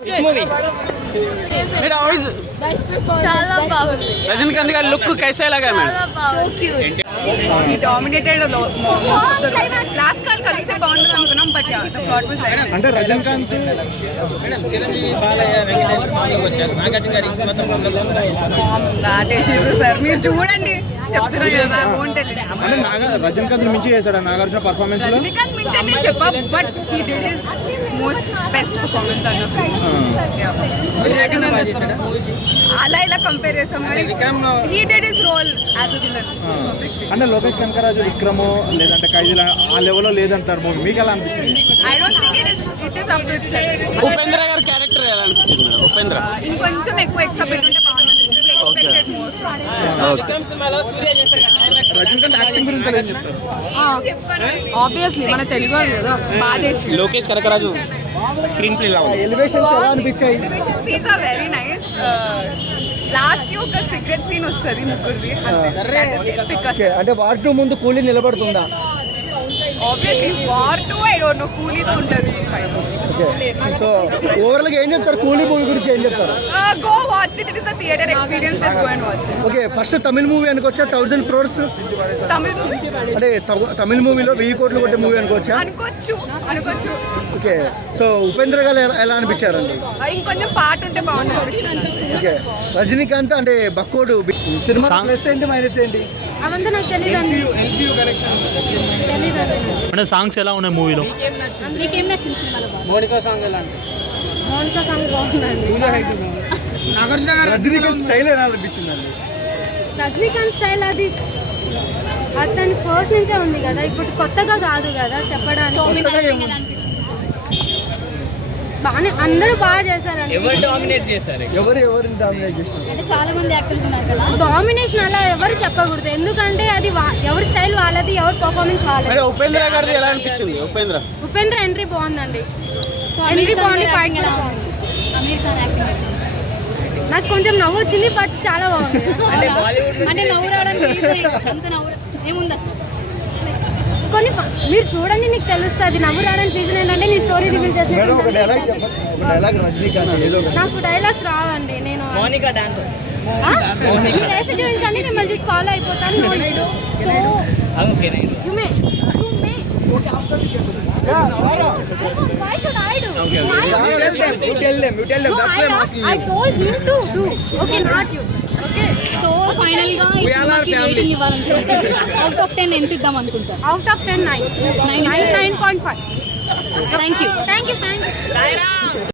रजनीकांत का लुक कैसा लगा ma'am? He dominated a lot. Last call కలిసే బాగుంటుంది అనుకున్నాం but yeah the plot was like అంటే రజనీకాంత్ మేడం చిరంజీవి బాలయ్య వెంకటేష్ ఫామ్లోకి వచ్చారు. నాగార్జున గారి దాటేసారు సార్ మీరు చూడండి చెప్తున్నా కదా ఫోన్ అంటే రజనీకాంత్ మించి చేశాడు నాగార్జున పర్ఫార్మెన్స్ లో. రజనీకాంత్ మించి అని చెప్పా but he did his most best performance అన్న అలా ఇలా కంపేర్ చేసాం కానీ he did his role as a villain. అంటే లోకేష్ కనకరాజు విక్రమో లేదంటే ఖైదీల ఆ లెవెల్లో లేదంటారు మూవీ, మీకు ఎలా అనిపించింది? I don't think it is up to itself. Upendra గారి క్యారెక్టర్ ఎలా అనిపించింది మేడం? ఉపేంద్ర ఇంకొంచెం ఎక్కువ ఎక్స్ట్రా పెట్టుంటే బాగుంది. రజనీకాంత్ యాక్టింగ్ గురించి ఏం చెప్తారు? ఆబ్వియస్లీ మన తెలుగు వాళ్ళు కదా బాగా చేసి. Lokesh Kanagaraj screenplay elevations ఎలా అనిపించాయి? Scenes are very nice. Last కి ఒక సీక్రెట్ సీన్ వస్తుంది ముగ్గురిది. అంటే వార్ 2 ముందు కూలీ నిలబడుతుందా? Obviously War 2 I don't know కూలీతో ఉంటుంది. సో ఓవరాల్ గా ఏం చెప్తారు కూలీ మూవీ గురించి? ఏం చెప్తారు? Go watch it. It is a theatre experience. Just go and watch. Okay, first Tamil movie అనుకోవచ్చా? 1000 crores తమిళ్ అంటే తమిళ మూవీలో 1000 కోట్లు కొట్టే మూవీ అనుకోవచ్చా? అనుకోవచ్చు. ఓకే, సో ఉపేంద్ర గారు ఎలా అనిపించారండి? ఇంకొంచెం పాట ఉంటే బాగుంటుంది. ఓకే, రజనీకాంత్ అంటే బక్కోడు సినిమా ప్లస్ ఏంటి మైనస్ ఏంటి? అవంతా నాకు తెలియదండి. అంటే సాంగ్స్ ఎలా ఉన్నాయి మూవీలో? మీకేం నచ్చింది సినిమాలో? మోనికా సాంగ్ ఎలా? మౌనిక సాంగ్ బాగుందండి. రజనీకాంత్ స్టైల్ ఎలా అనిపించిందండి? రజనీకాంత్ స్టైల్ అది అతని ఫస్ట్ నుంచే ఉంది కదా, ఇప్పుడు కొత్తగా కాదు కదా చెప్పడానికి. బాగానే అందరూ బాగా చేశారండి. ఎవరిని డామినేట్ చేశారు? అంటే చాలా మంది యాక్టర్స్ ఉన్నారు కదా. డామినేషన్ అలా ఎవరు చెప్పకూడదు, ఎందుకంటే అది ఎవరి స్టైల్ వాళ్ళది, ఎవరి పర్ఫార్మెన్స్ వాళ్ళది. ఉపేంద్ర గారిది ఎలా అనిపించింది? ఉపేంద్ర ఎంట్రీ బాగుందండి. ఎంట్రీ బాగుంది, ఫైట్ కూడా బాగుంది. నాకు కొంచెం నవ్వు వచ్చింది బట్ చాలా బాగుంది. అంటే నవ్వు రావడానికి ఏముంది అసలు కొన్ని మీరు చూడండి నీకు తెలుస్తుంది. నవ్వు రావడానికి రీజన్ ఏంటంటే నీ స్టోరీ రివీల్ చేసిన. నాకు డైలాగ్స్ రావండి. నేను చూపించండి, నేను మళ్ళీ ఫాలో అయిపోతాను. So why should I do? I told him to do. Okay, not you. Okay. So finally గా ఈ సినిమాకి రేటింగ్ ఇవ్వాలనుకుంటే అవుట్ ఆఫ్ 10 ఎంత ఇద్దాం అనుకుంటారు? Out of 10 9.5. Thank you.